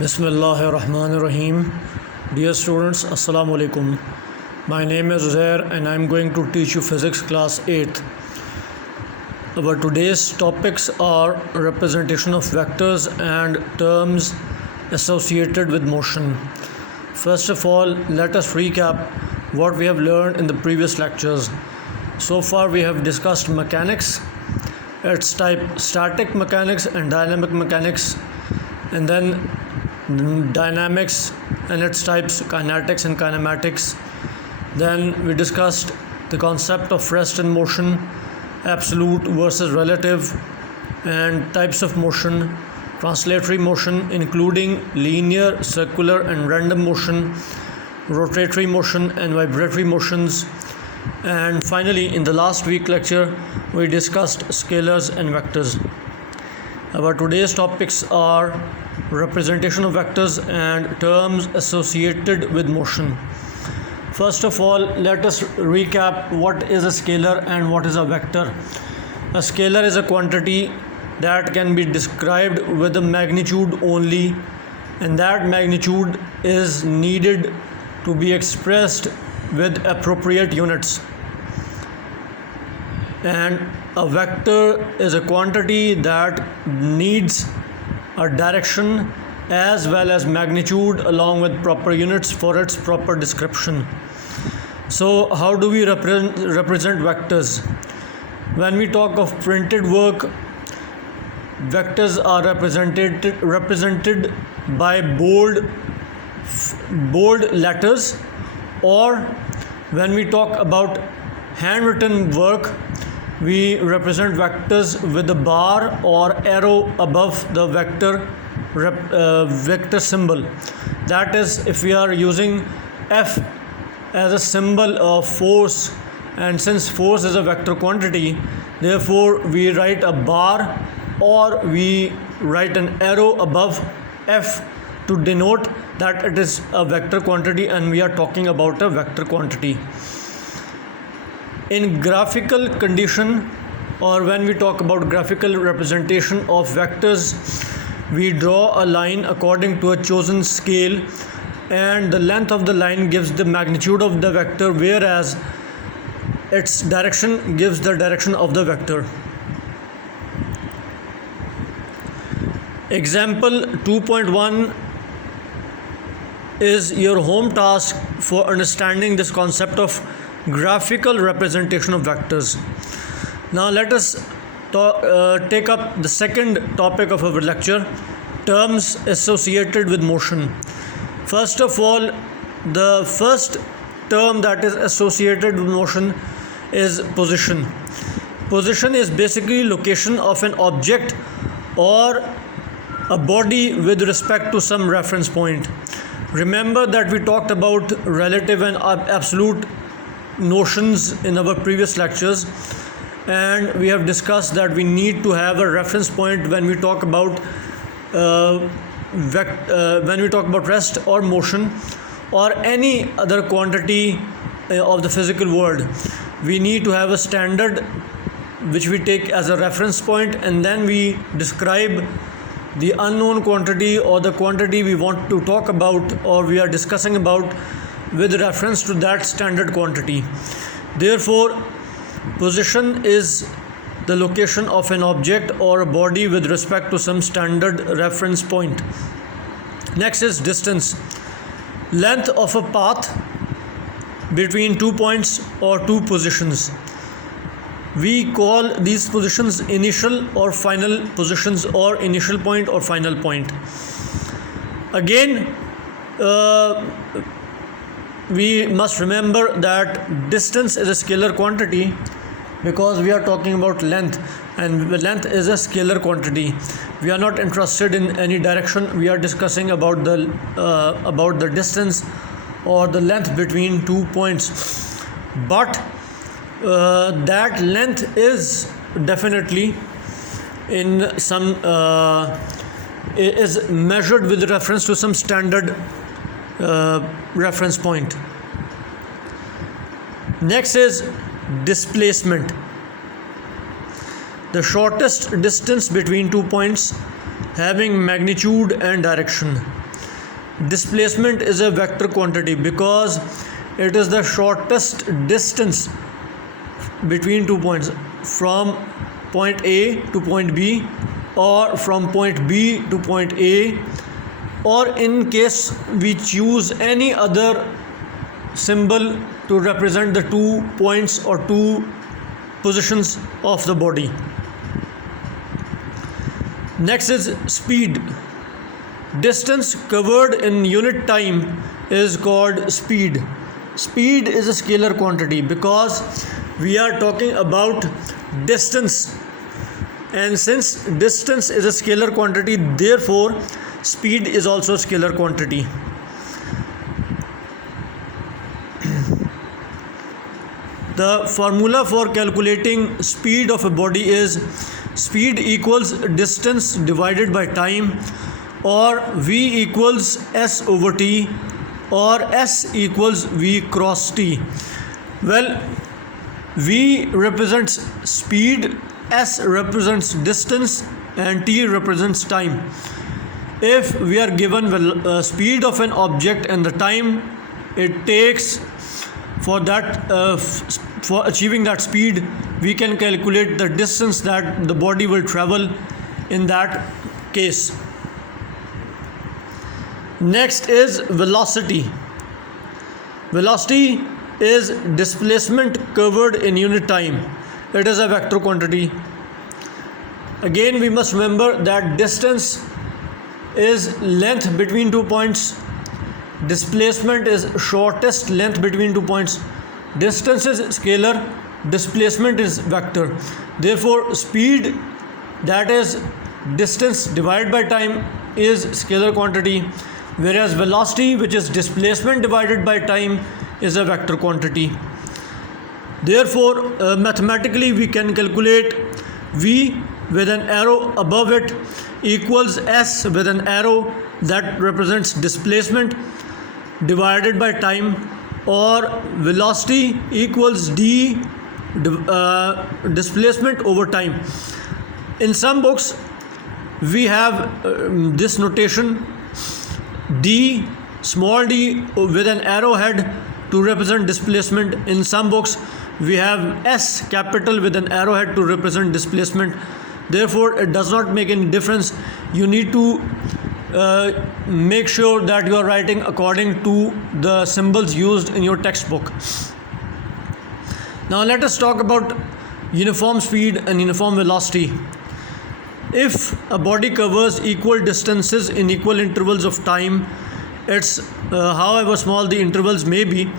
Bismillahirrahmanirrahim. Dear students, Assalamu alaikum. My name is Uzair and I am going to teach you physics class 8th. Our today's topics are representation of vectors and terms associated with motion. First of all, let us recap what we have learned in the previous lectures. So far we have discussed mechanics, its type static mechanics and dynamic mechanics, and then dynamics and its types kinetics and kinematics. Then we discussed the concept of rest and motion, absolute versus relative, and types of motion, translatory motion including linear, circular and random motion, rotatory motion and vibratory motions, and finally in the last week lecture we discussed scalars and vectors. Our today's topics are representation of vectors and terms associated with motion. First of all, let us recap what is a scalar and what is a vector. A scalar is a quantity that can be described with a magnitude only, and that magnitude is needed to be expressed with appropriate units. And a vector is a quantity that needs a direction as well as magnitude along with proper units for its proper description. So how do we represent vectors? When we talk of printed work, vectors are represented by bold letters, or when we talk about handwritten work, we represent vectors with a bar or arrow above the vector symbol. That is, if we are using F as a symbol of force, and since force is a vector quantity, therefore we write a bar or we write an arrow above F to denote that it is a vector quantity and we are talking about a vector quantity. In graphical condition, or when we talk about graphical representation of vectors, we draw a line according to a chosen scale, and the length of the line gives the magnitude of the vector, whereas its direction gives the direction of the vector. Example 2.1 is your home task for understanding this concept of graphical representation of vectors. Now let us take up the second topic of our lecture, terms associated with motion. First of all, the first term that is associated with motion is position. Position is basically location of an object or a body with respect to some reference point. Remember that we talked about relative and absolute notions in our previous lectures, and we have discussed that we need to have a reference point when we talk about rest or motion or any other quantity of the physical world. We need to have a standard which we take as a reference point, and then we describe the unknown quantity or the quantity we want to talk about or we are discussing about with reference to that standard quantity. Therefore, position is the location of an object or a body with respect to some standard reference point. Next is distance. Length of a path between 2 points or 2 positions. We call these positions initial or final positions, or initial point or final point. Again, we must remember that distance is a scalar quantity because we are talking about length, and length is a scalar quantity. We are not interested in any direction. We are discussing about the distance or the length between 2 points. But that length is definitely in some is measured with reference to some standard reference point. Next is displacement. The shortest distance between 2 points having magnitude and direction. displacement is a vector quantity because it is the shortest distance between 2 points, from point A to point B, or from point B to point A, or in case we choose any other symbol to represent the 2 points or 2 positions of the body. Next is speed. Distance covered in unit time is called speed. Speed is a scalar quantity because we are talking about distance, and since distance is a scalar quantity, therefore speed is also a scalar quantity. The formula for calculating speed of a body is speed equals distance divided by time, or V equals S over T, or S equals V cross T. Well, V represents speed, S represents distance, and T represents time. If we are given speed of an object and the time it takes for for achieving that speed, we can calculate the distance that the body will travel in that case. Next is velocity. Velocity is displacement covered in unit time. It is a vector quantity. Again, we must remember that distance is length between 2 points. Displacement is shortest length between 2 points. Distance is scalar, displacement is vector. Therefore, speed, that is distance divided by time, is scalar quantity, whereas velocity, which is displacement divided by time, is a vector quantity. Therefore, mathematically we can calculate V with an arrow above it equals S with an arrow that represents displacement divided by time, or velocity equals D displacement over time. In some books we have this notation D, small d with an arrowhead to represent displacement. In some books we have S capital with an arrowhead to represent displacement. Therefore, it does not make any difference. You need to make sure that you are writing according to the symbols used in your textbook. Now let us talk about uniform speed and uniform velocity. If a body covers equal distances in equal intervals of time, its however small the intervals may be,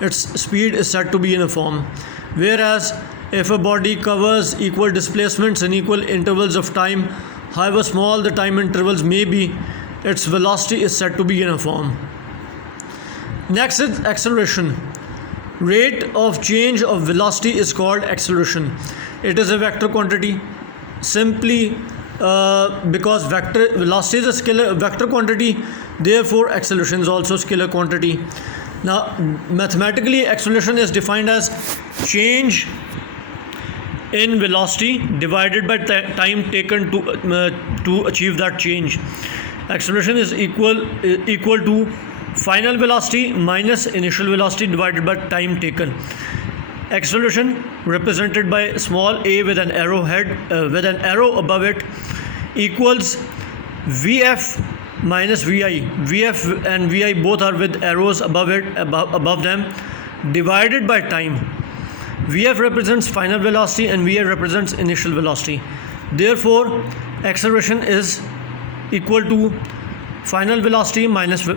its speed is said to be uniform. Whereas if a body covers equal displacements in equal intervals of time, however small the time intervals may be, its velocity is said to be uniform. Next is acceleration. Rate of change of velocity is called acceleration. It is a vector quantity simply because velocity is a scalar vector quantity, therefore acceleration is also a scalar quantity. Now mathematically, acceleration is defined as change in velocity divided by time taken to achieve that change. Acceleration is equal to final velocity minus initial velocity divided by time taken. Acceleration represented by small a with an arrowhead with an arrow above it equals Vf minus Vi. Vf and Vi both are with arrows above them, divided by time. Vf represents final velocity and Vi represents initial velocity. Therefore, acceleration is equal to final velocity minus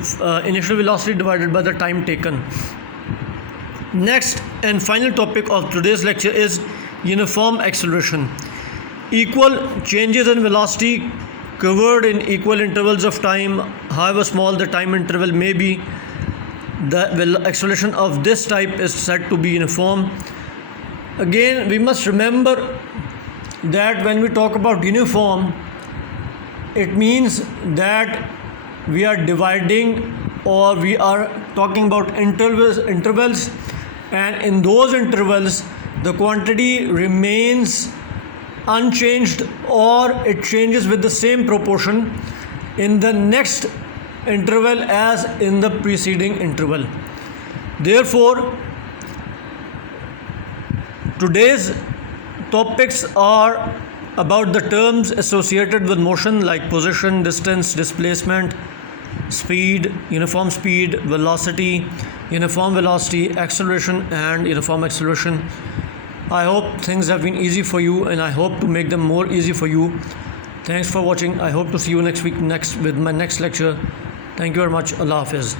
initial velocity divided by the time taken. Next and final topic of today's lecture is uniform acceleration. Equal changes in velocity covered in equal intervals of time, however small the time interval may be, the acceleration of this type is said to be uniform. Again, we must remember that when we talk about uniform, it means that we are dividing or we are talking about intervals, and in those intervals the quantity remains unchanged or it changes with the same proportion in the next interval as in the preceding interval. Therefore, today's topics are about the terms associated with motion like position, distance, displacement, speed, uniform speed, velocity, uniform velocity, acceleration, and uniform acceleration. I hope things have been easy for you, and I hope to make them more easy for you. Thanks for watching. I hope to see you next week with my next lecture. Thank you very much. Allah Hafiz.